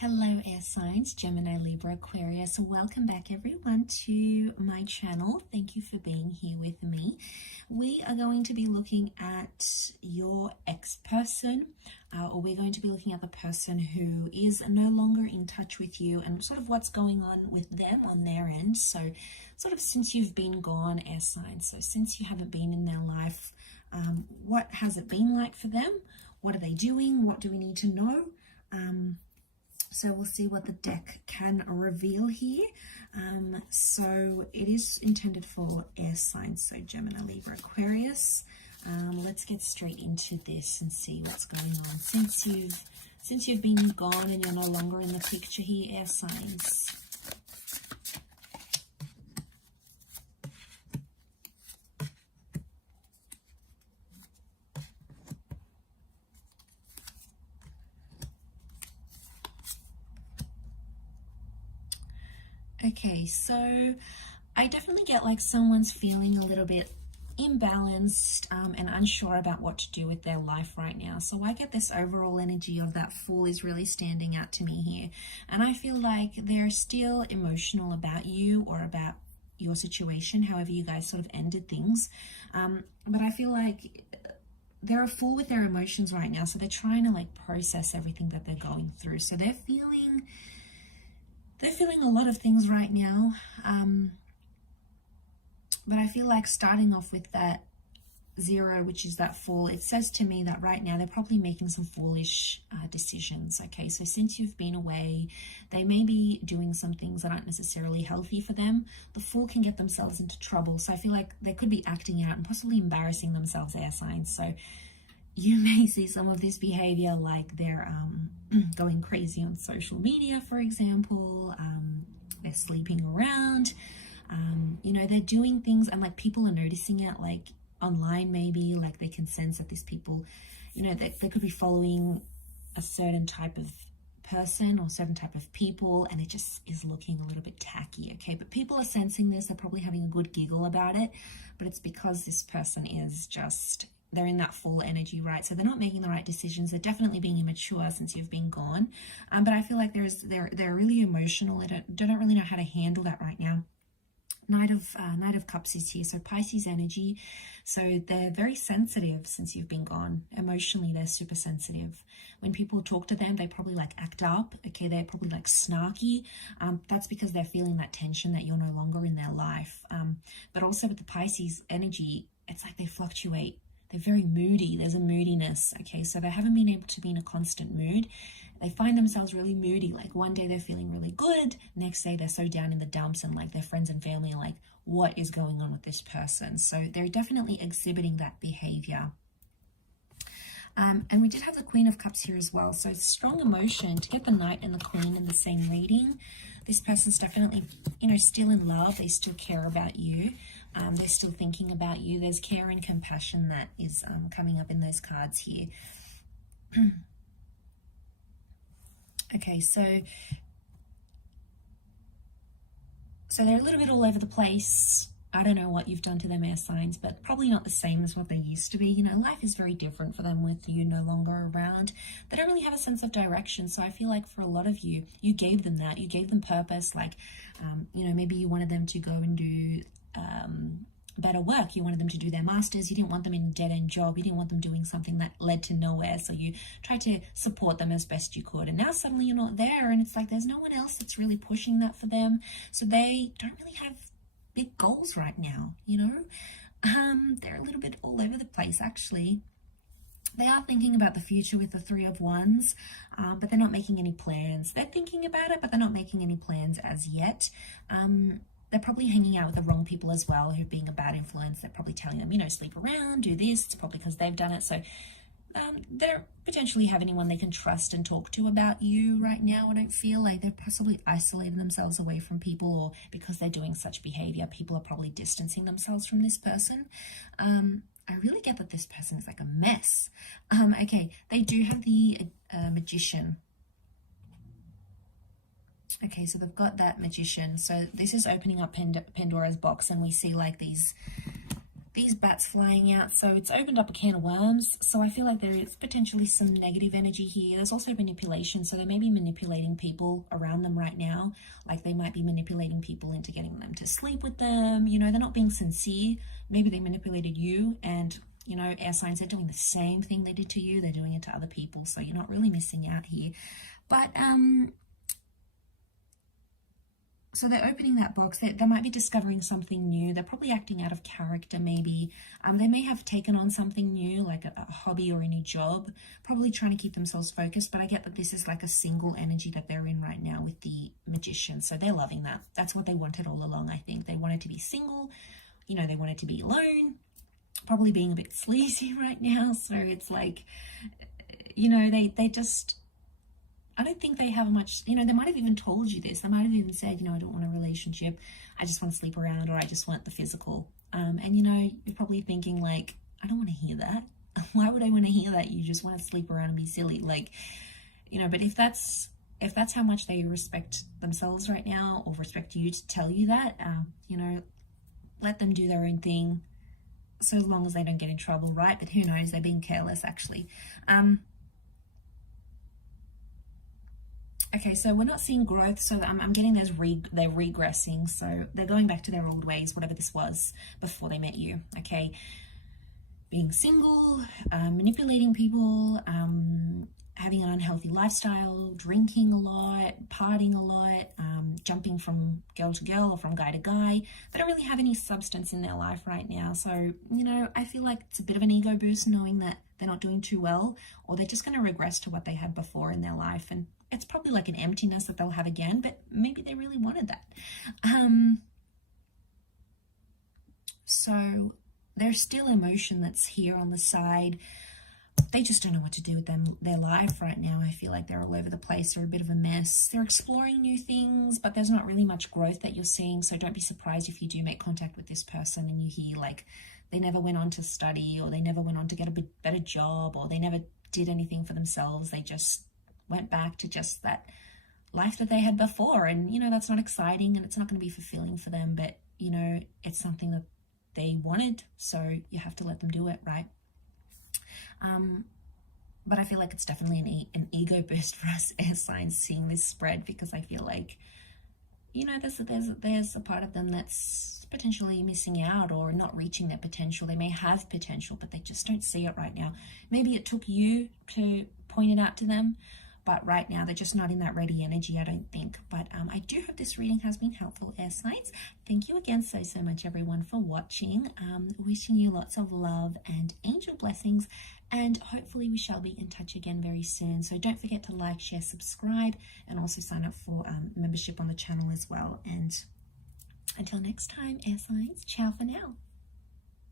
Hello air signs, Gemini, Libra, Aquarius. Welcome back everyone to my channel. Thank you for being here with me. We are going to be looking at your ex-person, or we're going to be looking at the person who is no longer in touch with you and sort of what's going on with them on their end. So sort of since you've been gone, air signs. So since you haven't been in their life, what has it been like for them? What are they doing? What do we need to know? So we'll see what the deck can reveal here. So it is intended for air signs, so Gemini, Libra, Aquarius. Let's get straight into this and see what's going on. Since you've been gone and you're no longer in the picture here, air signs. Okay, so I definitely get like someone's feeling a little bit imbalanced and unsure about what to do with their life right now. So I get this overall energy of that Fool is really standing out to me here. And I feel like they're still emotional about you or about your situation, however you guys sort of ended things. But I feel like they're a fool with their emotions right now. So they're trying to like process everything that they're going through. So they're feeling a lot of things right now, but I feel like starting off with that 0, which is that Fool, it says to me that right now they're probably making some foolish decisions. Okay, so since you've been away, they may be doing some things that aren't necessarily healthy for them. The Fool can get themselves into trouble, so I feel like they could be acting out and possibly embarrassing themselves, air signs. So you may see some of this behavior like they're going crazy on social media, for example. They're sleeping around. You know, they're doing things and like people are noticing it, like online maybe, like they can sense that these people, you know, they could be following a certain type of person or certain type of people, and it just is looking a little bit tacky. Okay, but people are sensing this. They're probably having a good giggle about it, but it's because this person is just, they're in that Full energy, right? So they're not making the right decisions. They're definitely being immature since you've been gone. But I feel like they're really emotional. They don't really know how to handle that right now. Knight of Cups is here, so Pisces energy. So they're very sensitive since you've been gone. Emotionally, they're super sensitive. When people talk to them, they probably like act up. Okay, they're probably like snarky. That's because they're feeling that tension that you're no longer in their life. But also with the Pisces energy, it's like they fluctuate. They're very moody. There's a moodiness. Okay, so they haven't been able to be in a constant mood. They find themselves really moody. Like one day they're feeling really good. Next day they're so down in the dumps, and like their friends and family are like, what is going on with this person? So they're definitely exhibiting that behavior. And we did have the Queen of Cups here as well. So strong emotion. To get the Knight and the Queen in the same reading, this person's definitely, you know, still in love. They still care about you. They're still thinking about you. There's care and compassion that is coming up in those cards here. Okay, so they're a little bit all over the place. I don't know what you've done to them, air signs, but probably not the same as what they used to be. You know, life is very different for them with you no longer around. They don't really have a sense of direction. So I feel like for a lot of you, you gave them that. You gave them purpose. Like, you know, maybe you wanted them to go and do better work. You wanted them to do their masters. You didn't want them in a dead-end job. You didn't want them doing something that led to nowhere. So you tried to support them as best you could. And now suddenly you're not there, and it's like there's no one else that's really pushing that for them. So they don't really have big goals right now, you know. They're a little bit all over the place, actually. They are thinking about the future with the 3 of Wands, but they're not making any plans. They're thinking about it, but they're not making any plans as yet. They're probably hanging out with the wrong people as well, who are being a bad influence. They're probably telling them, you know, sleep around, do this. It's probably because they've done it. So they don't potentially have anyone they can trust and talk to about you right now. I don't feel like they're possibly isolating themselves away from people, or because they're doing such behavior, people are probably distancing themselves from this person. I really get that this person is like a mess. Okay, they do have the Magician. Okay, so they've got that Magician. So this is opening up Pandora's box, and we see like these these bats flying out, so it's opened up a can of worms. So I feel like there is potentially some negative energy here. There's also manipulation, so they may be manipulating people around them right now. Like they might be manipulating people into getting them to sleep with them. You know, they're not being sincere. Maybe they manipulated you, and you know, air signs, they're doing the same thing they did to you, they're doing it to other people, so you're not really missing out here. But so they're opening that box. They might be discovering something new. They're probably acting out of character, maybe. They may have taken on something new, like a hobby or a new job, probably trying to keep themselves focused. But I get that this is like a single energy that they're in right now with the Magician. So they're loving that. That's what they wanted all along, I think. They wanted to be single. You know, they wanted to be alone. Probably being a bit sleazy right now. So it's like, you know, they just... I don't think they have much, you know, they might have even told you this. They might have even said, you know, I don't want a relationship. I just want to sleep around, or I just want the physical. And, you know, you're probably thinking like, I don't want to hear that. Why would I want to hear that? You just want to sleep around and be silly. Like, you know, but if that's how much they respect themselves right now, or respect you to tell you that, you know, let them do their own thing, so long as they don't get in trouble, right? But who knows, they're being careless actually. Okay, so we're not seeing growth, so I'm getting they're regressing, so they're going back to their old ways, whatever this was before they met you, okay? Being single, manipulating people, having an unhealthy lifestyle, drinking a lot, partying a lot, jumping from girl to girl or from guy to guy. They don't really have any substance in their life right now, so, you know, I feel like it's a bit of an ego boost knowing that they're not doing too well, or they're just going to regress to what they had before in their life, and it's probably like an emptiness that they'll have again, but maybe they really wanted that. So there's still emotion that's here on the side. They just don't know what to do with their life right now. I feel like they're all over the place. They're a bit of a mess. They're exploring new things, but there's not really much growth that you're seeing. So don't be surprised if you do make contact with this person and you hear like they never went on to study, or they never went on to get a bit better job, or they never did anything for themselves. They just went back to just that life that they had before, and you know, that's not exciting and it's not going to be fulfilling for them, but you know, it's something that they wanted, so you have to let them do it, right? But I feel like it's definitely an ego boost for us air signs seeing this spread, because I feel like, you know, there's a part of them that's potentially missing out or not reaching their potential. They may have potential, but they just don't see it right now. Maybe it took you to point it out to them, but right now they're just not in that ready energy, I don't think. But I do hope this reading has been helpful, air signs. Thank you again so much, everyone, for watching. Wishing you lots of love and angel blessings, and hopefully we shall be in touch again very soon. So don't forget to like, share, subscribe, and also sign up for membership on the channel as well. And until next time, air signs, ciao for now.